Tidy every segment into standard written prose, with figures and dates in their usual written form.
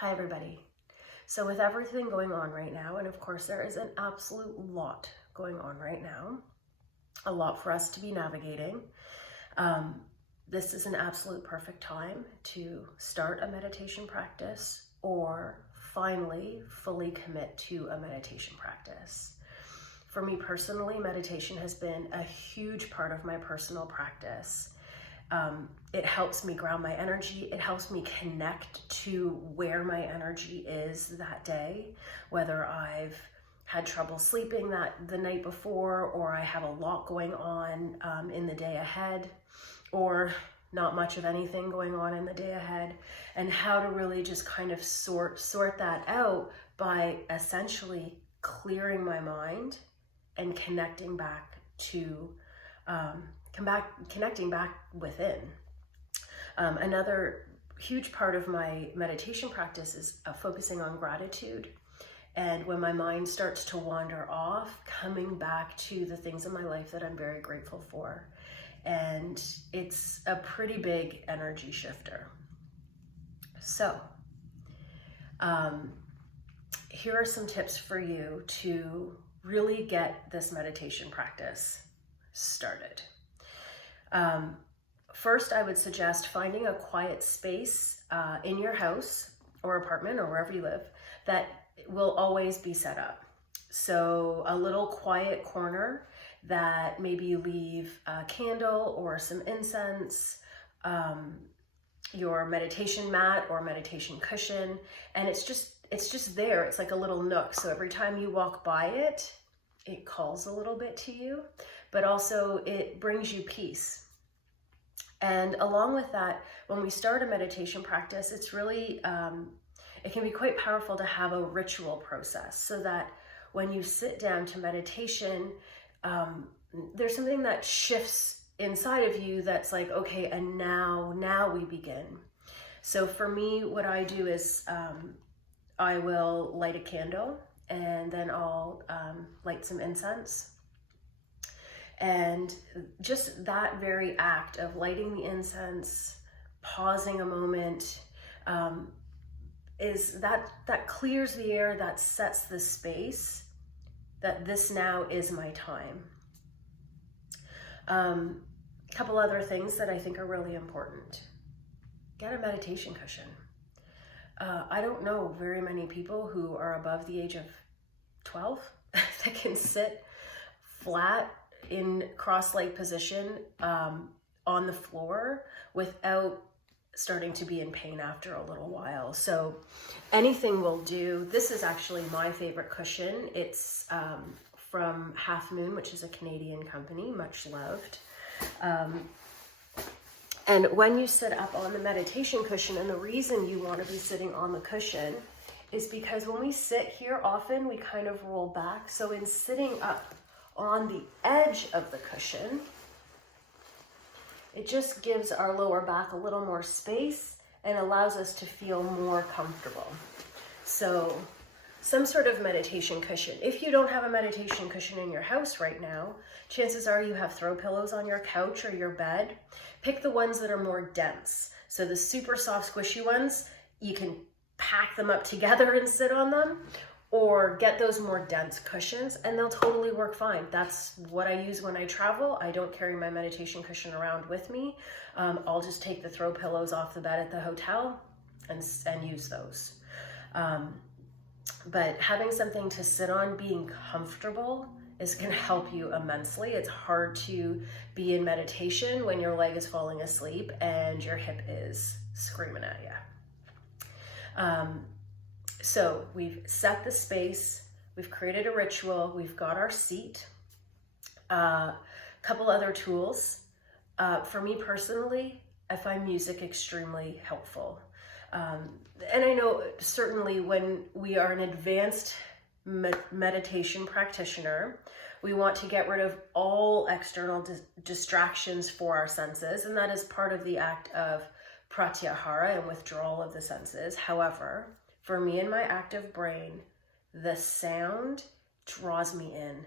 Hi everybody. So with everything going on right now, and of course there is an absolute lot going on right now, a lot for us to be navigating, this is an absolute perfect time to start a meditation practice or finally fully commit to a meditation practice. For me personally, meditation has been a huge part of my personal practice. It helps me ground my energy. It helps me connect to where my energy is that day, whether I've had trouble sleeping the night before, or I have a lot going on in the day ahead, or not much of anything going on in the day ahead, and how to really just kind of sort that out by essentially clearing my mind and connecting back to connecting back within. Another huge part of my meditation practice is focusing on gratitude. And when my mind starts to wander off, coming back to the things in my life that I'm very grateful for. And it's a pretty big energy shifter. So, here are some tips for you to really get this meditation practice started. First, I would suggest finding a quiet space in your house or apartment or wherever you live that will always be set up. So a little quiet corner that maybe you leave a candle or some incense, your meditation mat or meditation cushion, and it's just there. It's like a little nook. So every time you walk by it, it calls a little bit to you, but also it brings you peace. And along with that, when we start a meditation practice, it's really, it can be quite powerful to have a ritual process so that when you sit down to meditation, there's something that shifts inside of you that's like, okay, and now we begin. So for me, what I do is I will light a candle and then I'll light some incense. And just that very act of lighting the incense, pausing a moment, is that clears the air, that sets the space, that this now is my time. A couple other things that I think are really important. Get a meditation cushion. I don't know very many people who are above the age of 12 that can sit flat in cross-leg position on the floor without starting to be in pain after a little while. So anything will do. This is actually my favorite cushion. It's from Half Moon, which is a Canadian company, much loved. And when you sit up on the meditation cushion, and the reason you want to be sitting on the cushion is because when we sit here, often we kind of roll back. So in sitting up on the edge of the cushion, it just gives our lower back a little more space and allows us to feel more comfortable. So some sort of meditation cushion. If you don't have a meditation cushion in your house right now, chances are you have throw pillows on your couch or your bed. Pick the ones that are more dense. So the super soft squishy ones, you can pack them up together and sit on them, or get those more dense cushions and they'll totally work fine. That's what I use when I travel. I don't carry my meditation cushion around with me. I'll just take the throw pillows off the bed at the hotel and use those. But having something to sit on, being comfortable, is going to help you immensely. It's hard to be in meditation when your leg is falling asleep and your hip is screaming at you. So we've set the space, we've created a ritual, we've got our seat. Couple other tools. For me personally, I find music extremely helpful. And I know certainly when we are an advanced meditation practitioner, we want to get rid of all external distractions for our senses, and that is part of the act of pratyahara and withdrawal of the senses. However, for me and my active brain, the sound draws me in.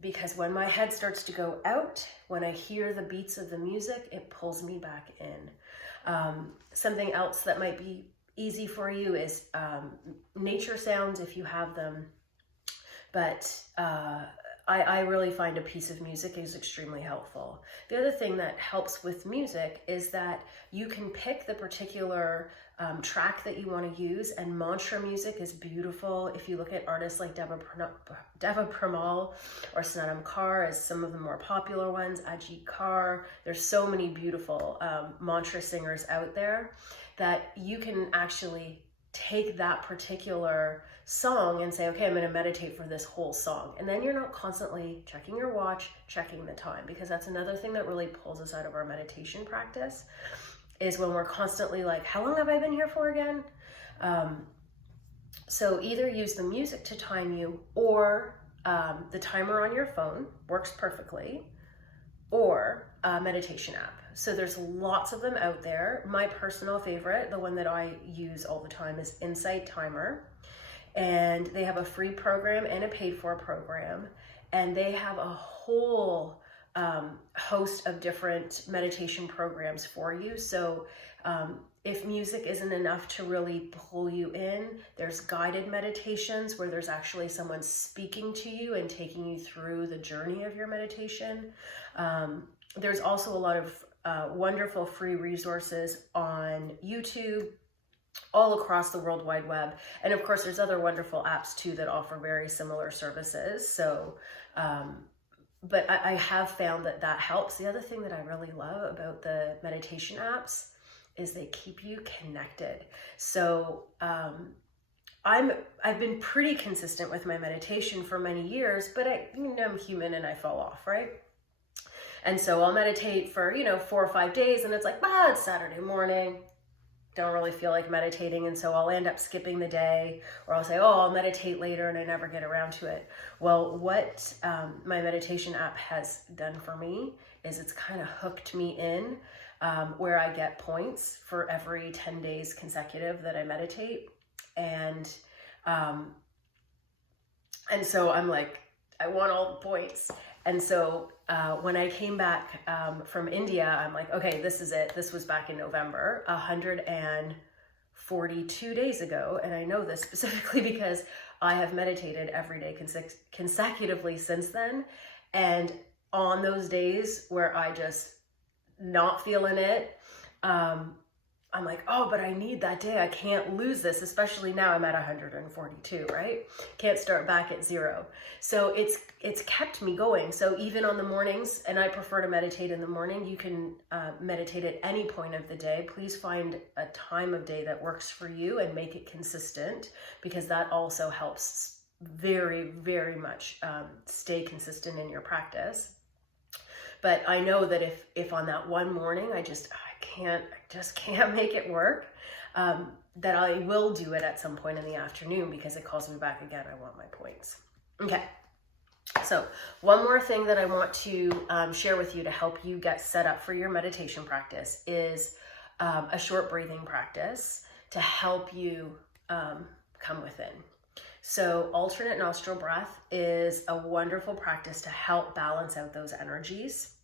Because when my head starts to go out, when I hear the beats of the music, it pulls me back in. Something else that might be easy for you is nature sounds if you have them. But I really find a piece of music is extremely helpful. The other thing that helps with music is that you can pick the particular track that you want to use, and mantra music is beautiful. If you look at artists like Deva Premal or Sanam Kaur as some of the more popular ones, Ajit Kaur, there's so many beautiful mantra singers out there that you can actually take that particular song and say, okay, I'm going to meditate for this whole song. And then you're not constantly checking your watch, checking the time, because that's another thing that really pulls us out of our meditation practice, is when we're constantly like, how long have I been here for again? So either use the music to time you, or the timer on your phone works perfectly, or a meditation app. So there's lots of them out there. My personal favorite, the one that I use all the time, is Insight Timer. And they have a free program and a paid for program. And they have a whole host of different meditation programs for you. So if music isn't enough to really pull you in, there's guided meditations where there's actually someone speaking to you and taking you through the journey of your meditation. There's also a lot of wonderful free resources on YouTube, all across the World Wide Web. And of course, there's other wonderful apps too that offer very similar services. So, but I have found that that helps. The other thing that I really love about the meditation apps is they keep you connected. So, I've been pretty consistent with my meditation for many years, but I'm human and I fall off, right? And so I'll meditate for, 4 or 5 days, and it's like, it's Saturday morning. Don't really feel like meditating, and so I'll end up skipping the day, or I'll say, I'll meditate later, and I never get around to it. Well, what my meditation app has done for me is it's kind of hooked me in, where I get points for every 10 days consecutive that I meditate. And so I'm like, I want all the points. And so when I came back from India, I'm like, okay, this is it. This was back in November, 142 days ago. And I know this specifically because I have meditated every day consecutively since then. And on those days where I just not feeling it, I'm like, but I need that day. I can't lose this, especially now I'm at 142, right? Can't start back at 0. So it's kept me going. So even on the mornings, and I prefer to meditate in the morning, you can meditate at any point of the day. Please find a time of day that works for you and make it consistent, because that also helps very, very much stay consistent in your practice. But I know that if on that one morning I just can't make it work, that I will do it at some point in the afternoon, because it calls me back again. I want my points. Okay. So one more thing that I want to share with you to help you get set up for your meditation practice is a short breathing practice to help you come within. So alternate nostril breath is a wonderful practice to help balance out those energies.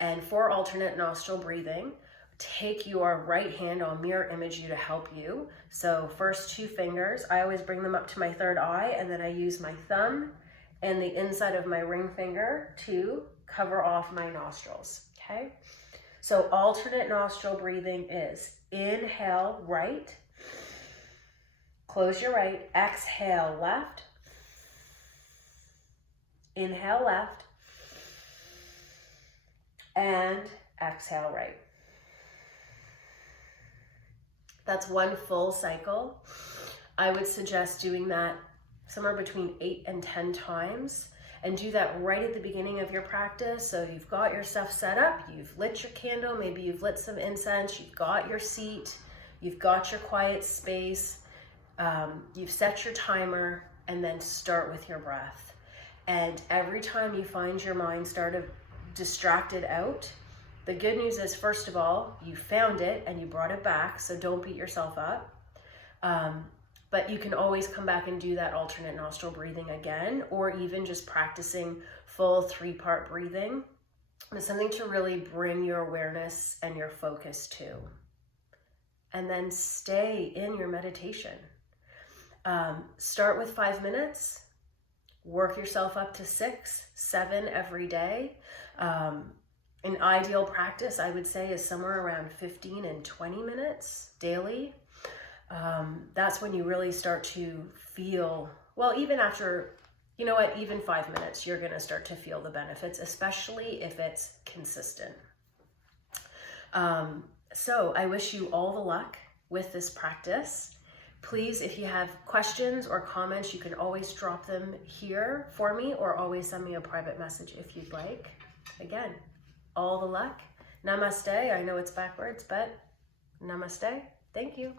And for alternate nostril breathing, take your right hand, I'll mirror image you to help you. So first 2 fingers, I always bring them up to my third eye, and then I use my thumb and the inside of my ring finger to cover off my nostrils, okay? So alternate nostril breathing is inhale right, close your right, exhale left, inhale left, and exhale right. That's one full cycle. I would suggest doing that somewhere between 8 and 10 times, and do that right at the beginning of your practice. So you've got your stuff set up, you've lit your candle, maybe you've lit some incense, you've got your seat, you've got your quiet space, you've set your timer, and then start with your breath. And every time you find your mind distracted out, the good news is, first of all, you found it and you brought it back, so don't beat yourself up. But you can always come back and do that alternate nostril breathing again, or even just practicing full 3-part breathing. It's something to really bring your awareness and your focus to. and then stay in your meditation. Start with 5 minutes, work yourself up to 6, 7 every day. An ideal practice, I would say, is somewhere around 15 and 20 minutes daily. That's when you really start to feel, well, even after, you know what, even 5 minutes, you're going to start to feel the benefits, especially if it's consistent. So I wish you all the luck with this practice. Please, if you have questions or comments, you can always drop them here for me, or always send me a private message if you'd like. Again, all the luck. Namaste. I know it's backwards, but namaste. Thank you.